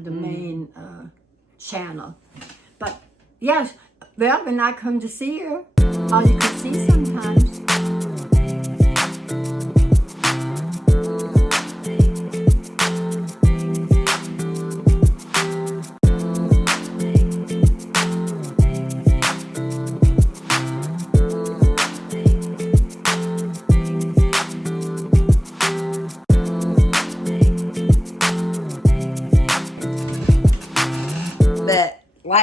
the main channel. But yes, well, when I come to see her, all you can see sometimes.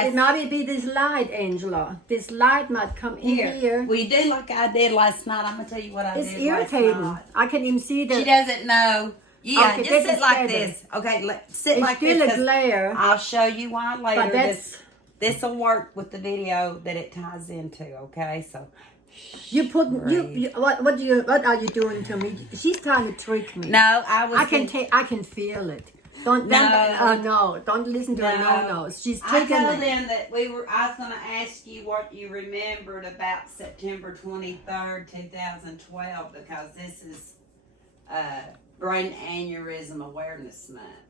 It might be this light, Angela. This light might come in here. Well, you do like I did last night. I'm going to tell you what I did last night. It's irritating. I can even see that. She doesn't know. Yeah, okay, just sit like this. Okay, sit it's like still this. A glare. I'll show you why later. But this will work with the video that it ties into. Okay, so you put what are you doing to me? She's trying to trick me. No, I can feel it. Don't listen to her. No. She's tricking me. I told them that I was going to ask you what you remembered about September 23rd, 2012, because this is Brain Aneurysm Awareness Month.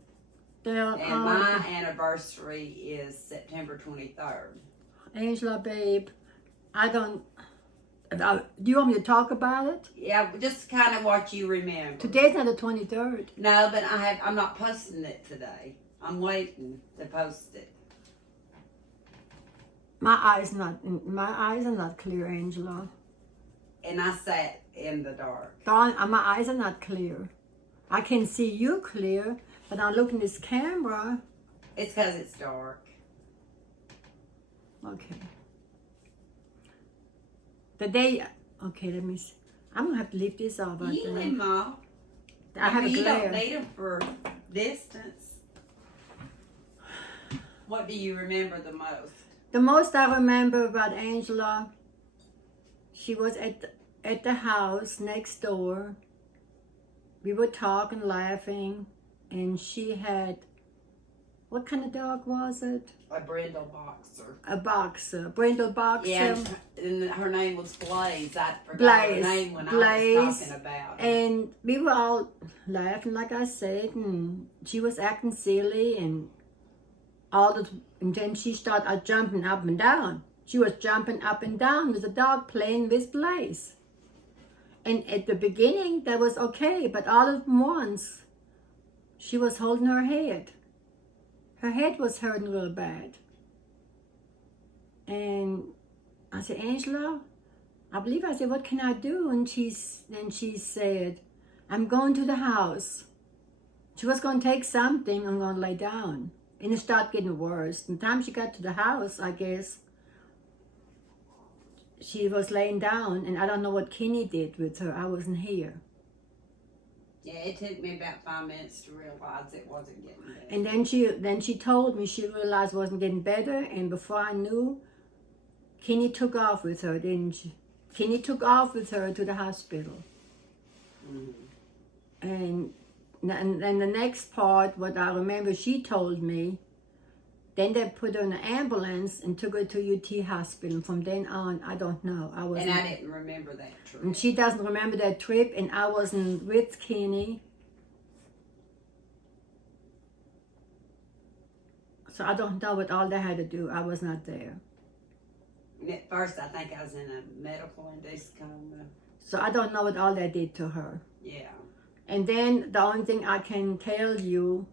And my anniversary is September 23rd. Angela, babe, do you want me to talk about it? Yeah, just kind of what you remember. Today's not the 23rd. No, but I'm not posting it today. I'm waiting to post it. My eyes are not clear, Angela. And I sat in the dark. My eyes are not clear. I can see you clear, but I look in this camera. It's because it's dark. Okay. Let me see. I'm going to have to leave this off. You can leave them off. I have a glare. You don't need them for distance. What do you remember the most? The most I remember about Angela, she was at the house next door. We were talking, laughing, and she had, what kind of dog was it? A brindle boxer. A boxer. Brindle boxer. Yeah, and her name was Blaze. I forgot her name when I was talking about her. And we were all laughing, like I said, and she was acting silly, and then she started jumping up and down. She was jumping up and down with the dog playing with Blaze. And at the beginning, that was okay, but all at once, she was holding her head. Her head was hurting real bad. And I said, Angela, I said, what can I do? And she said, I'm going to the house. She was going to take something and going to lay down. And it started getting worse. And the time she got to the house, I guess, she was laying down. And I don't know what Kenny did with her. I wasn't here. Yeah, it took me about 5 minutes to realize it wasn't getting better. And then she told me she realized it wasn't getting better. And before I knew, Kenny took off with her, didn't she? Kenny took off with her to the hospital. Mm-hmm. And the next part, what I remember, she told me, then they put her in an ambulance and took her to UT hospital. From then on, I don't know. I didn't remember that trip. And she doesn't remember that trip, and I wasn't with Kenny. So I don't know what all they had to do. I was not there. And at first, I think I was in a medical induced coma. So I don't know what all they did to her. Yeah. And then the only thing I can tell you,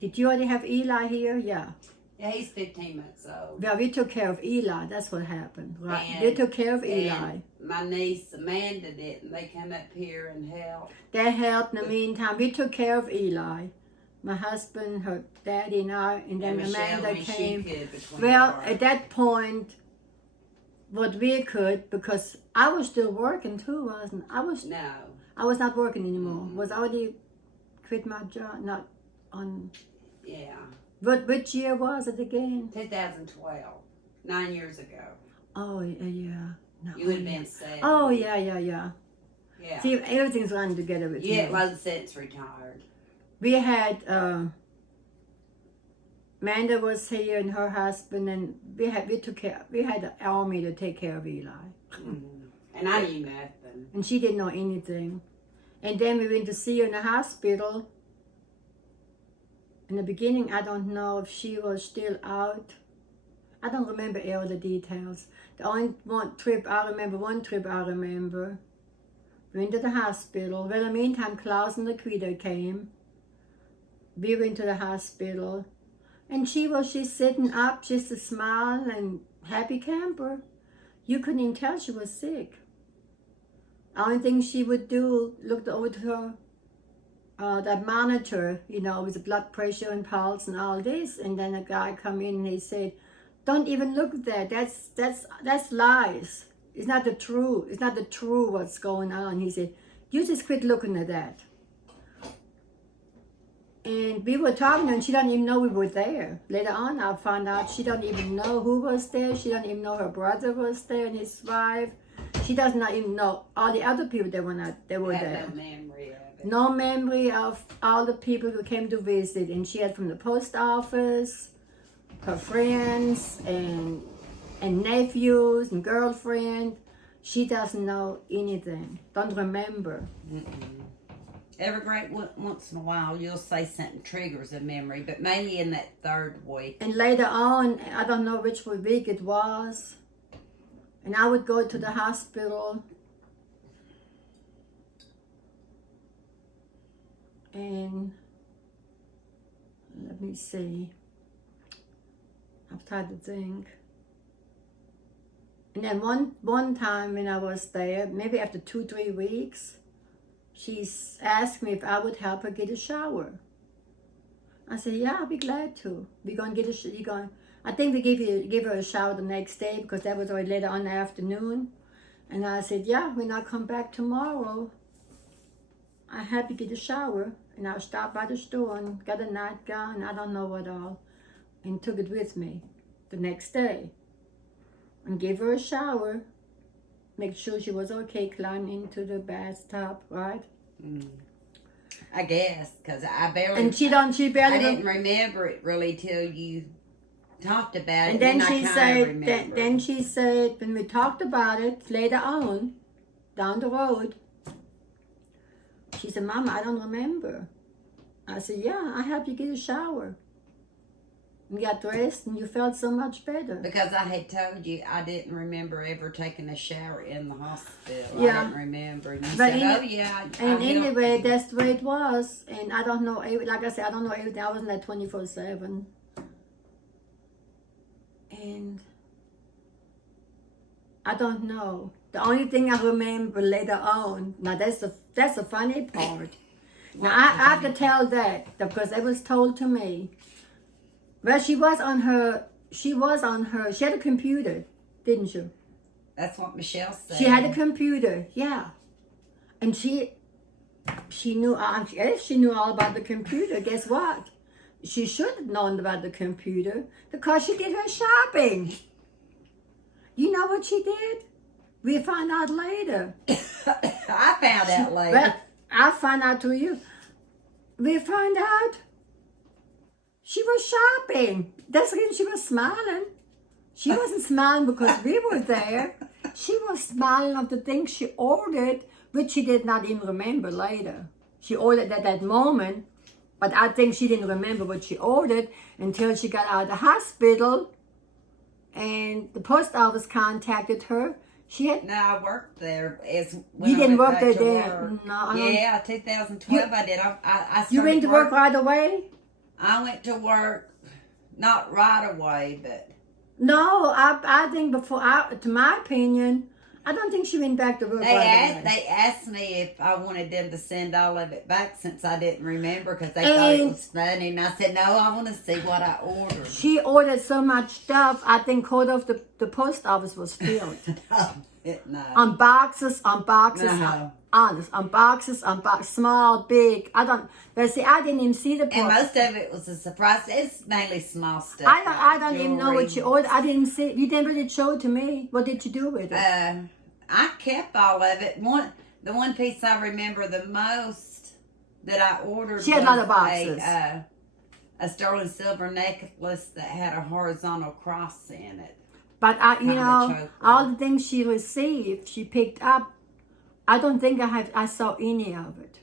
did you already have Eli here? Yeah. Yeah, he's 15 months old. Yeah, we took care of Eli. That's what happened, right? We took care of Eli. My niece Amanda did, and they came up here and helped. They helped in the meantime. We took care of Eli. My husband, her daddy, and I, and then Amanda came. Well, at that point, what we could, because I was still working too, wasn't I? No. I was not working anymore. Mm-hmm. Was already quit my job, not on. Yeah. Which year was it again? 2012, 9 years ago. Oh yeah. No, you would have been 7. Oh yeah. Yeah. See, everything's running together with me. Yeah, it was since retired. We had Amanda was here and her husband, and we had the army to take care of Eli. Mm-hmm. And I knew nothing. And she didn't know anything. And then we went to see her in the hospital, In the beginning, I don't know if she was still out. I don't remember all the details. The only one trip I remember, we went to the hospital. Well, in the meantime, Klaus and Laquita came. We went to the hospital. And she's sitting up, just a smile and happy camper. You couldn't even tell she was sick. The only thing she would do, looked over to her, that monitor, with the blood pressure and pulse and all this. And then a guy come in and he said, "Don't even look at that. That's lies. It's not the truth. It's not the true what's going on." He said, "You just quit looking at that." And we were talking, and she don't even know we were there. Later on, I found out she don't even know who was there. She don't even know her brother was there and his wife. She does not even know all the other people that were there. No memory of it. No memory of all the people who came to visit. And she had from the post office, her friends and nephews and girlfriend. She doesn't know anything. Don't remember. Every great once in a while, you'll say something triggers a memory, but mainly in that third week. And later on, I don't know which week it was, and I would go to the hospital, and let me see. I've tried to think. And then one time when I was there, maybe after 2-3 weeks, she asked me if I would help her get a shower. I said, "Yeah, I'll be glad to. We're gonna get I think we give her a shower the next day because that was already later on in the afternoon." And I said, "Yeah, when I come back tomorrow, I help you get a shower, and I'll stop by the store and get a nightgown, I don't know what all, and took it with me the next day, and gave her a shower." Make sure she was okay, climb into the bathtub, right? I guess, because I barely... And she barely... I didn't remember it really till you talked about it. And then she said, then she said, when we talked about it later on, down the road, she said, "Mama, I don't remember." I said, "Yeah, I helped you get a shower. You got dressed and you felt so much better." Because I had told you I didn't remember ever taking a shower in the hospital. Yeah. I didn't remember. And you But said, "Oh, yeah." And anyway, that's the way it was. And I don't know, like I said, I don't know everything. I wasn't there 24/7. And I don't know. The only thing I remember later on, now that's the funny part. Now I have to tell that because it was told to me. Well, she had a computer, didn't she? That's what Michelle said. She had a computer, yeah. And she knew, if she knew all about the computer, guess what? She should have known about the computer because she did her shopping. You know what she did? We found out later. I found out later. Well, I found out through you. We found out she was shopping. That's the reason she was smiling. She wasn't smiling because we were there. She was smiling of the things she ordered, which she did not even remember later. She ordered at that moment, but I think she didn't remember what she ordered until she got out of the hospital and the post office contacted her. She had... No, I worked there. You didn't work there then? No, yeah, 2012 I did. I you went to work right away? I went to work, not right away, but... No, I think to my opinion, I don't think she went back to work right away. They asked me if I wanted them to send all of it back since I didn't remember because they thought it was funny. And I said, "No, I want to see what I ordered." She ordered so much stuff, I think quarter of the post office was filled. No. On boxes. No. Honest, on boxes, small, big. I didn't even see the part. And most of it was a surprise. It's mainly small stuff. I don't even know what you ordered. I didn't see. You didn't really show it to me. What did you do with it? I kept all of it. The one piece I remember the most that I ordered. She had a lot of boxes. A sterling silver necklace that had a horizontal cross in it. But all the things she received, she picked up. I don't think I saw any of it.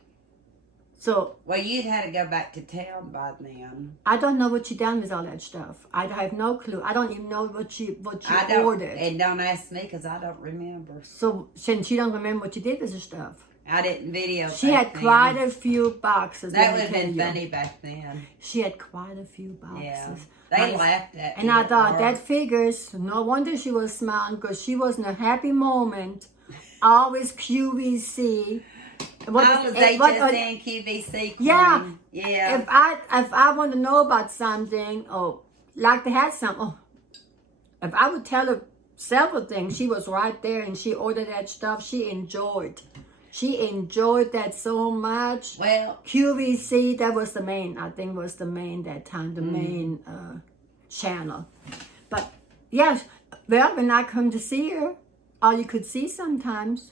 So Well, you'd had to go back to town by then. I don't know what she done with all that stuff. I have no clue. I don't even know what she I don't, ordered. and don't ask me because I don't remember. So since she don't remember what you did with the stuff. I didn't video. She had quite a few boxes. That would have been funny back then. She had quite a few boxes. Yeah, they laughed at me. And I thought, that figures. No wonder she was smiling, because she was in a happy moment. Always QVC. I was HSN QVC queen. Yeah. Yeah. If I want to know about something, or like to have something, if I would tell her several things, she was right there, and she ordered that stuff. She enjoyed that so much. Well, QVC, that was the main, I think was the main that time, the main channel. But yes, well, when I come to see her, all you could see sometimes,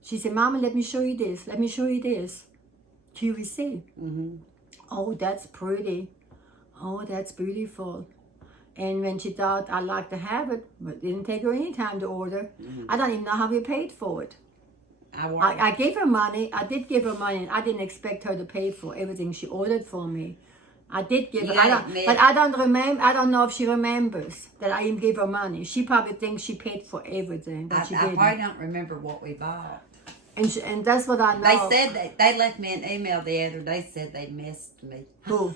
she said, Mama, let me show you this. Let me show you this. QVC. Oh, that's pretty. Oh, that's beautiful. And when she thought I'd like to have it, but it didn't take her any time to order. I don't even know how we paid for it. I gave her money. I did give her money. I didn't expect her to pay for everything she ordered for me. I did give her, but I don't remember. I don't know if she remembers that I even gave her money. She probably thinks she paid for everything, but she didn't. I probably don't remember what we bought. And that's what I know. They said they left me an email the other day, said they missed me. Who?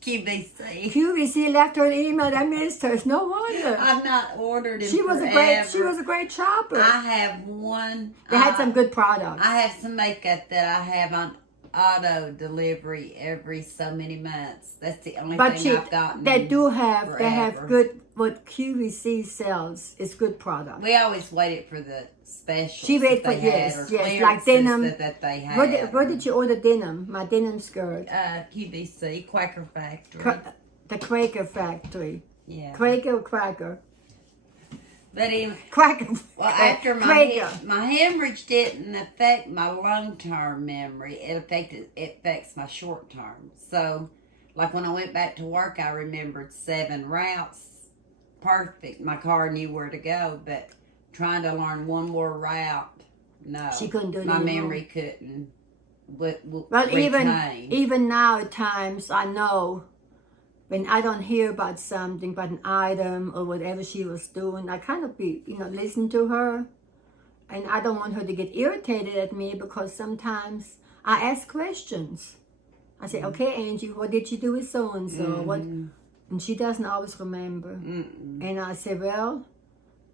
QVC. QVC left her an email. I missed her. No wonder. I've not ordered it. She was a great shopper. I have one. They had some good products. I have some makeup that I have on auto delivery every so many months. That's the only thing I've gotten. They do have. Forever. They have good. What QVC sells is good product. We always waited for the specials. She waited for yes, like denim. That they had. Where did you order denim? My denim skirt. QVC, Quaker Factory. The Quaker Factory. Yeah. Quaker. But anyway, Quaker. Well, after my hemorrhage didn't affect my long-term memory. It affects my short-term. So, like when I went back to work, I remembered 7 routes. Perfect. My car knew where to go, but trying to learn one more route, no. She couldn't do it My anymore. memory couldn't. Well, even now at times, I know when I don't hear about something, about an item or whatever she was doing, I kind of listen to her. And I don't want her to get irritated at me, because sometimes I ask questions. I say, okay, Angie, what did you do with so-and-so? And she doesn't always remember. And I say, well,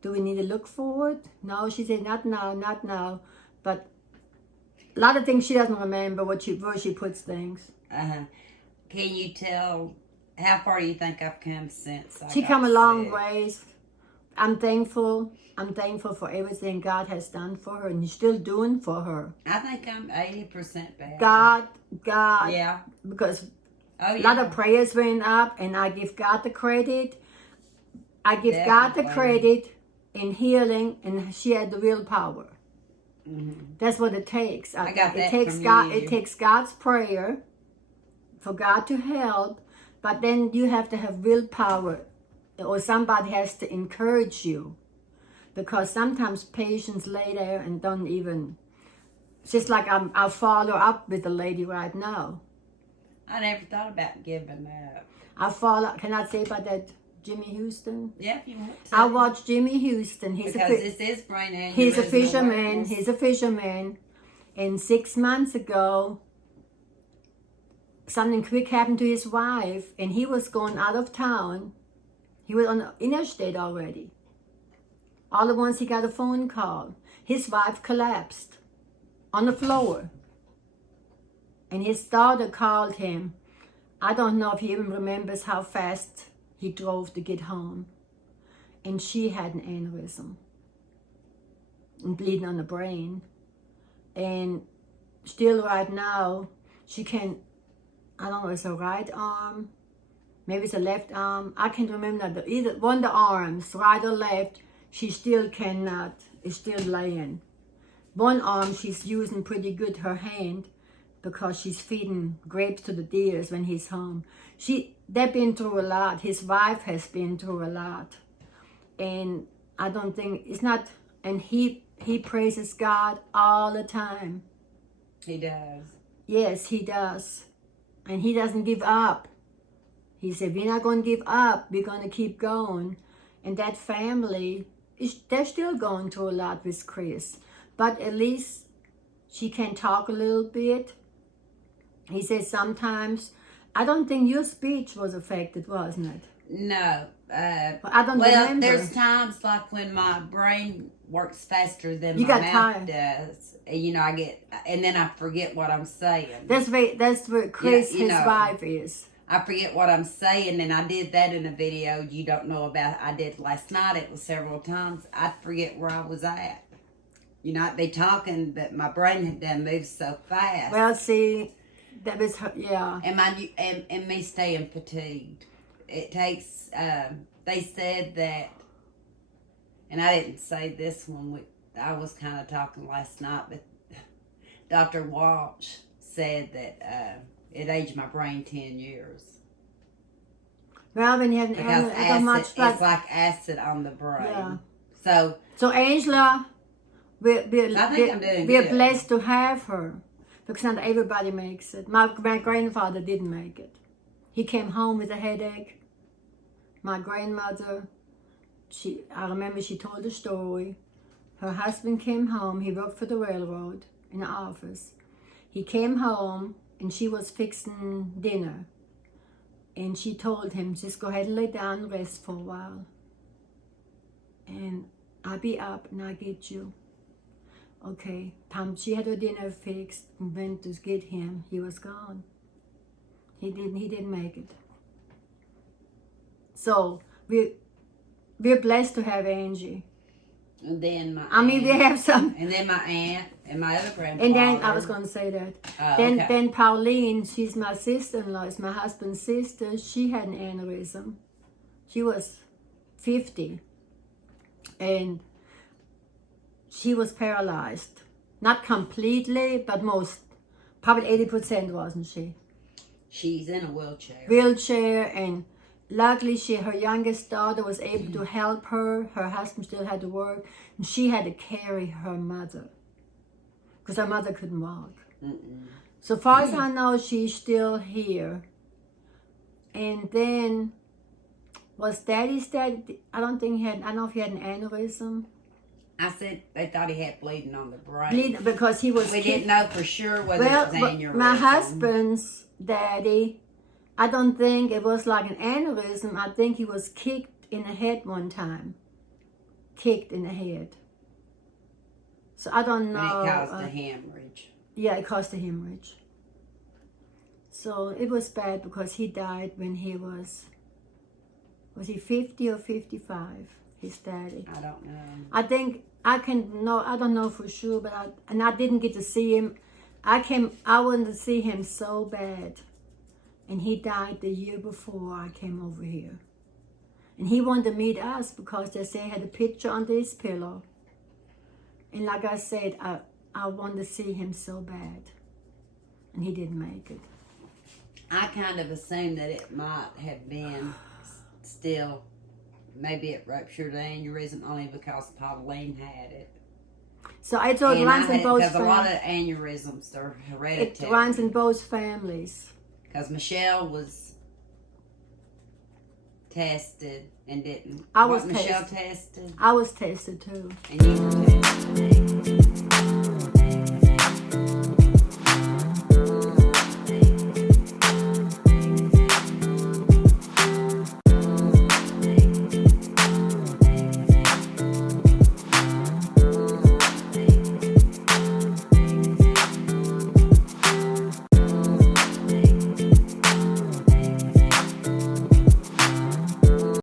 do we need to look for it? No, she said, not now. But a lot of things she doesn't remember where she puts things. Can you tell, how far do you think I've come since She come a long ways. I'm thankful. I'm thankful for everything God has done for her, and He's still doing for her. I think I'm 80% better. God. Yeah. Because a lot of prayers went up, and I give God the credit. I give God the credit in healing, and she had the willpower. That's what it takes. I got that from you. It takes God's prayer for God to help, but then you have to have willpower, or somebody has to encourage you, because sometimes patients lay there and don't even. Just like I'll follow up with the lady right now. I never thought about giving up. Can I say about that Jimmy Houston? Yeah, if you want to. I watched Jimmy Houston. Because this is brain aneurysm. He's a fisherman. He's a fisherman. And 6 months ago, something quick happened to his wife, and he was going out of town. He was on the interstate already. All at once, he got a phone call. His wife collapsed on the floor. And his daughter called him. I don't know if he even remembers how fast he drove to get home. And she had an aneurysm and bleeding on the brain. And still right now, she can, I don't know, it's her right arm, maybe it's a left arm. I can't remember either one of the arms, right or left, she still cannot, is still laying. One arm she's using pretty good, her hand, because she's feeding grapes to the deers when he's home. They've been through a lot. His wife has been through a lot. And I don't think, it's not, and he praises God all the time. He does. Yes, he does. And he doesn't give up. He said, we're not going to give up. We're going to keep going. And that family, they're still going through a lot with Chris. But at least she can talk a little bit. He said sometimes, I don't think your speech was affected, wasn't it? No. I don't remember. There's times like when my brain works faster than You my got mouth tired. does. You know, and then I forget what I'm saying. That's what Chris, Yeah, his wife, is. I forget what I'm saying, and I did that in a video you don't know about. I did last night. It was several times. I'd forget where I was at. You know, I'd be talking, but my brain had done moved so fast. Well, see, that was her, yeah. And me staying fatigued. It takes, they said that, and I didn't say this one, I was kind of talking last night, but Dr. Walsh said that it aged my brain 10 years. Well, when you have Because it's like acid on the brain. Yeah. So Angela, we're blessed to have her, because not everybody makes it. My grandfather didn't make it. He came home with a headache. My grandmother, I remember she told the story. Her husband came home. He worked for the railroad in the office. He came home and she was fixing dinner. And she told him, just go ahead and lay down and rest for a while. And I'll be up and I'll get you. Okay. Time she had her dinner fixed and went to get him. He was gone. He didn't make it. So we're blessed to have Angie. And then we have some. And then my aunt and my other grandfather. And then I was going to say that. Then Pauline, she's my sister-in-law, is my husband's sister. She had an aneurysm. She was 50, and she was paralyzed. Not completely, but probably 80%, wasn't she? She's in a wheelchair. Wheelchair, and luckily her youngest daughter was able to help her. Her husband still had to work, and she had to carry her mother because her mother couldn't walk. So far as I know, she's still here. And then was Daddy's dad? I don't know if he had an aneurysm. I said they thought he had bleeding on the brain. Bleeding because he was. We didn't know for sure whether it was aneurysm. My husband's daddy, I don't think it was like an aneurysm. I think he was kicked in the head one time. Kicked in the head. So I don't know. And it caused a hemorrhage. Yeah, it caused a hemorrhage. So it was bad because he died when he was he 50 or 55, his daddy? I don't know. I think, I don't know for sure, but I didn't get to see him. I wanted to see him so bad. And he died the year before I came over here. And he wanted to meet us because they say he had a picture under his pillow. And like I said, I wanted to see him so bad. And he didn't make it. I kind of assumed that it might have been still, maybe it ruptured an aneurysm only because Pauline had it. So I thought it runs in both families. Because a lot of aneurysms are hereditary. It runs in both families. Because Michelle was tested and didn't. I was Michelle tested? I was tested too. And you were tested.